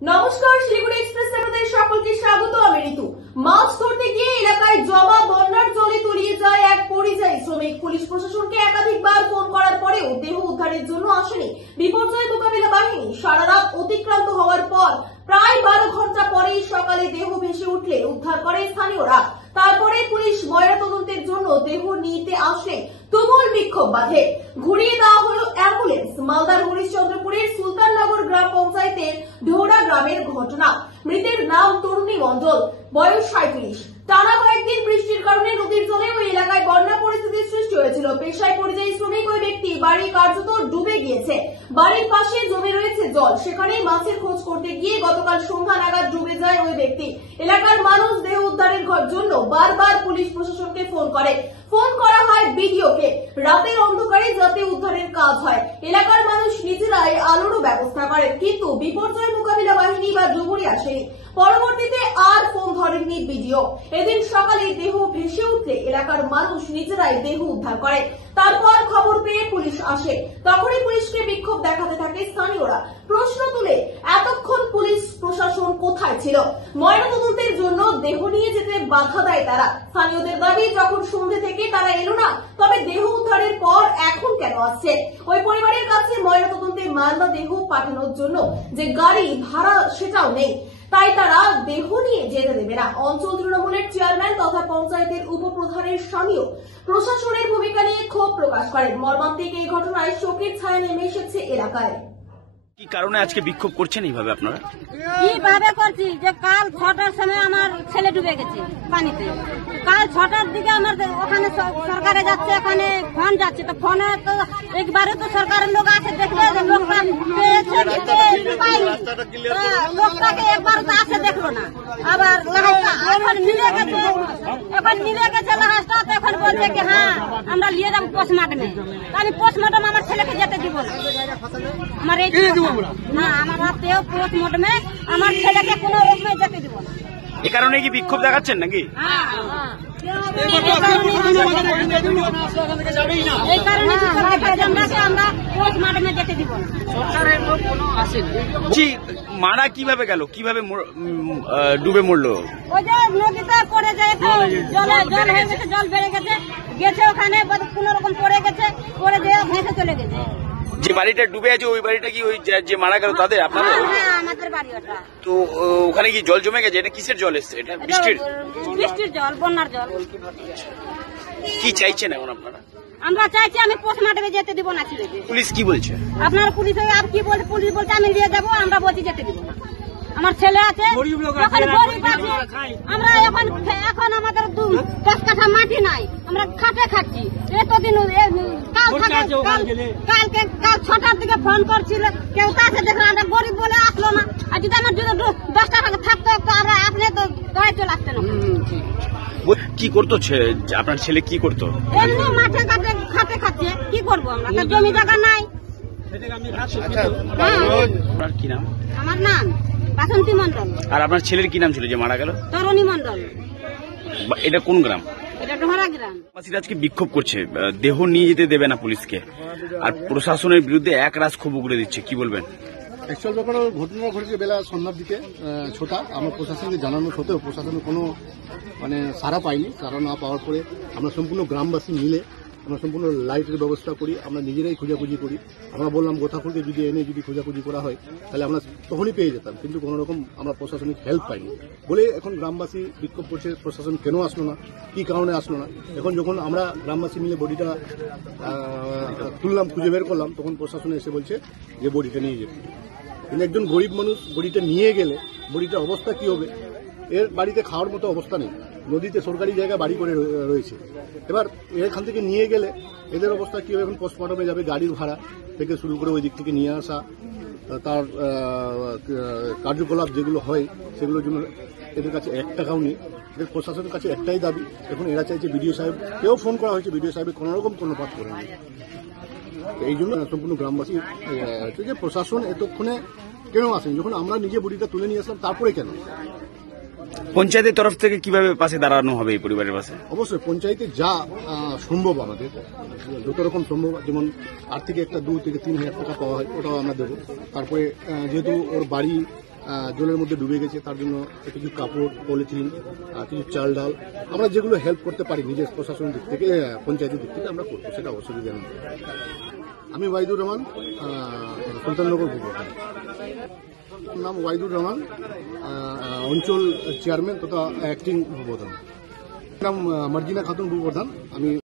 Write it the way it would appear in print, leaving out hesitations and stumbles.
নমস্কার, শিলিগুড়ি এক্সপ্রেস আপনাদের সকলকে স্বাগত। আমি ঋতু। মাছ ধরতে গিয়ে এলাকায় জমা বন্যার জলে তলিয়ে যায় এক পরিযায়ী শ্রমিক। পুলিশ প্রশাসনকে একাধিকবার ফোন করার পরেও দেহ উদ্ধারের জন্য আসেনি বিপর্যয় মোকাবিলা বাহিনী। সারা রাত অতিক্রান্ত হওয়ার পর প্রায় 12 ঘন্টা পরেই সকালে দেহ ভেসে উঠলে উদ্ধার করে স্থানীয়রা। তারপরে পুলিশ ময়নাতদন্তের জন্য দেহ নিতে আসলে তুমুল বিক্ষোভ বাধে। ঘুরিয়ে দেওয়া হল অ্যাম্বুলেন্স। মালদার হরিশ্চন্দ্রপুরের সুলতাননগর গ্রাম পঞ্চায়েতের ঢোড়া গ্রামের ঘটনা। মৃতের নাম তরুণী মণ্ডল, বয়স 37। টানা কয়েকদিন বৃষ্টির কারণে নদীর জলে ওই এলাকায় বন্যা পরিস্থিতির সৃষ্টি হয়েছিল। পেশায় পরিযায়ী শ্রমিক ওই ব্যক্তি। বাড়ি কার্যত ডুবে গিয়েছে। বাড়ির পাশে জমে রয়েছে জল। সেখানেই মাছের খোঁজ করতে গিয়ে গতকাল সন্ধ্যা নাগাদ ডুবে যায় ওই ব্যক্তি। এলাকার মানুষ দেহ উদ্ধারের জন্য বারবার পুলিশ প্রশাসনকে ফোন করে। ফোন করা হয় বিডিওকে। রাতের অন্ধকারে যাতে উদ্ধারের কাজ হয়, এলাকার মানুষ নিজেরাই আলোরও ব্যবস্থা করেন, কিন্তু বিপর্যয় মোকাবিলা বাহিনী বা ডুবুরি আসেনি। পরবর্তীতে আর ফোন ধরেননি বিডিও। এদিন সকালে দেহ ভেসে উঠলে এলাকার মানুষ নিজেরাই দেহ উদ্ধার করে। তারপর খবর পেয়ে পুলিশ আসে। তখনই পুলিশকে বিক্ষোভ দেখাতে থাকে স্থানীয়রা। প্রশ্ন তুলে, এতক্ষণ পুলিশ প্রশাসন কোথায় ছিল? ময়নাতদন্তের জন্য দেহ নিয়ে যেতে বাধা দেয় তারা। স্থানীয়দের দাবি, যখন সন্ধ্যে থেকে তারা এলো না, তবে দেহ উদ্ধারের পর এখন কেন আসছে? ওই পরিবারের কাছে ময়নাতদন্তের মালদা দেহ পাঠানোর জন্য যে গাড়ি ভাড়া সেটাও নেই, তাই তারা দেহ নিয়ে যেতে দেবে না। অঞ্চল তৃণমূলের চেয়ারম্যান তথা পঞ্চায়েতের উপপ্রধানের স্বামীও প্রশাসনের ভূমিকা নিয়ে ক্ষোভ প্রকাশ করেন। মর্মান্তিক এই ঘটনায় শোকের ছায়া নেমে এসেছে এলাকায়। কি কারণে আজকে বিক্ষোভ করছেন এইভাবে আপনারা? কিভাবে করছি যে কাল 6টার সময় আমার ছেলে ডুবে গেছে পানিতে। কাল 6টার দিকে আমার ওখানে সরকারে যাচ্ছে, এখানে ফোন যাচ্ছে, তো ফোনে তো একবারে তো সরকারের লোক আছে, দেখলে যে লোকটা পেয়েছে পাইনি, লোকটাকে একবার তো আসে দেখলো না। আবার এখন মিলে গেছে লাহাজটা, তো এখন বলছে কি হ্যাঁ আমরা নিয়ে যাবো পোস্টমর্টমে। আমি পোস্টমর্টম আমার ছেলেকে যেতে দিব না। আমার এই না, আমার হাতেও পোস্টমর্টমে আমার ছেলেকে কোনো রকমে যেতে দিব না। এই কারণে কি বিক্ষোভ দেখাচ্ছেন নাকি? এই কারণে আমরা পোস্টমর্টমে যেতে দিব না। মারা কিভাবে গেল, কিভাবে ডুবে মরলো? ওই যে নদীতে পড়ে যায়, জল হয়ে গেছে, জল বেড়ে গেছে ওখানে কোন রকম পড়ে গেছে, পড়ে যেয়ে ভেসে চলে গেছে। যে বাড়িটা ডুবে আছে ওই বাড়িটা কি ওই যে মারা গেল তাদের? আপনাদের? হ্যাঁ, আমাদের বাড়ি ওটা। তো ওখানে কি জল জমে গেছে? এটা কিসের জল এসছে? এটা বৃষ্টির জল, বন্যার জল। কি চাইছেন এখন আপনারা? আমরা চাইছি আমি পোস্টমর্টমে যেতে দিব না ছেলেকে। পুলিশ কি বলছে? আপনার পুলিশ আর কি বলছে? পুলিশ বলছে আমি নিয়ে যাবো, আমরা বলছি যেতে দিব না। আমার ছেলে আছে, আমরা এখন আমাদের 10 কাঠা মাটি নাই, আমরা খাটে খাচ্ছি। এতদিন কাল 6টার দিকে ফোন করছিল, কেউ কাছে দেখলো, আমরা গরিব বলে আসলো না। আর যদি আমার যদি 10 টাকা থাকতো তো আমরা আপনি তো গাড়ি চলে আসতেন। কি করতো আপনার ছেলে? কি করতো? এমনি মাঠে খাটে খাচ্ছে, কি করবো আমরা? জমি জায়গা নাই। আপনার কি নাম? আমার নাম বাসন্তী মণ্ডল। আর আপনার ছেলের কি নাম ছিল যে মারা গেল? তরুণী মণ্ডল। এটা কোন গ্রাম? এটা ঢোড়া গ্রাম। আজকে বিক্ষোভ করছে, দেহ নিয়ে যেতে দেবে না পুলিশকে, আর প্রশাসনের বিরুদ্ধে একরাশ ক্ষোভ উগড়ে দিচ্ছে, কি বলবেন? অ্যাকচুয়াল ব্যাপারে ঘটনা ঘটেছে বেলা সন্ধ্যার দিকে 6টা। আমরা প্রশাসনকে জানানো সত্ত্বেও প্রশাসনের কোনো সাড়া পাইনি। সাড়া না পাওয়ার পরে আমরা সম্পূর্ণ গ্রামবাসী মিলে আমরা সম্পূর্ণ লাইটের ব্যবস্থা করি, আমরা নিজেরাই খোঁজাখুঁজি করি। আমরা বললাম গোথাখুরকে যদি এনে যদি খোঁজাখুঁজি করা হয় তাহলে আমরা তখনই পেয়ে যেতাম, কিন্তু কোনো রকম আমরা প্রশাসনিক হেল্প পাইনি বলে এখন গ্রামবাসী বিক্ষোভ করছে। প্রশাসন কেন আসলো না, কী কারণে আসলো না। এখন যখন আমরা গ্রামবাসী মিলে বডিটা তুললাম, খুঁজে বের করলাম, তখন প্রশাসন এসে বলছে যে বডিটা নিয়ে যেতে। কিন্তু একজন গরিব মানুষ বডিটা নিয়ে গেলে বডিটার অবস্থা কী হবে? এর বাড়িতে খাওয়ার মতো অবস্থা নেই, নদীতে সরকারি জায়গায় বাড়ি করে রয়েছে। এবার এখান থেকে নিয়ে গেলে এদের অবস্থা কী হবে? এখন পোস্টমর্টমে যাবে, গাড়ির ভাড়া থেকে শুরু করে ওই দিক থেকে নিয়ে আসা, তার কার্যকলাপ যেগুলো হয় সেগুলোর জন্য এদের কাছে 1 টাকাও নেই। এদের প্রশাসনের কাছে একটাই দাবি, এখন এরা চাইছে বিডিও সাহেব, কেউ ফোন করা হয়েছে, বিডিও সাহেবের কোনোরকম কর্ণপাত করেনি। এই জন্য সম্পূর্ণ গ্রামবাসী হচ্ছে যে প্রশাসন এতক্ষণে কেন আসেন? যখন আমরা নিজে বডিটা তুলে নিয়ে আসলাম তারপরে কেন? পঞ্চায়েতের তরফ থেকে কিভাবে পাশে দাঁড়ানো হবে এই পরিবারের পাশে? অবশ্যই পঞ্চায়েতে যা সম্ভব আমাদের যত রকম সম্ভব, যেমন আর্থিক একটা 2 থেকে 3 হাজার টাকা পাওয়া হয় ওটাও আমরা দেবো। তারপরে যেহেতু ওর বাড়ি জলের মধ্যে ডুবে গেছে, তার জন্য কিছু কাপড়, পলিথিন, কিছু চাল ডাল, আমরা যেগুলো হেল্প করতে পারি নিজের প্রশাসনের দিক থেকে, পঞ্চায়েতের দিক থেকে আমরা করবো, সেটা অসুবিধা নেই। আমি ওয়াইদুর রহমান, সুলতাননগর ভূপ্রধান। নাম ওয়াইদুর রহমান, অঞ্চল চেয়ারম্যান তথা অ্যাক্টিং ভূপ্রধান। নাম মার্জিনা খাতুন ভূপ্রধান। আমি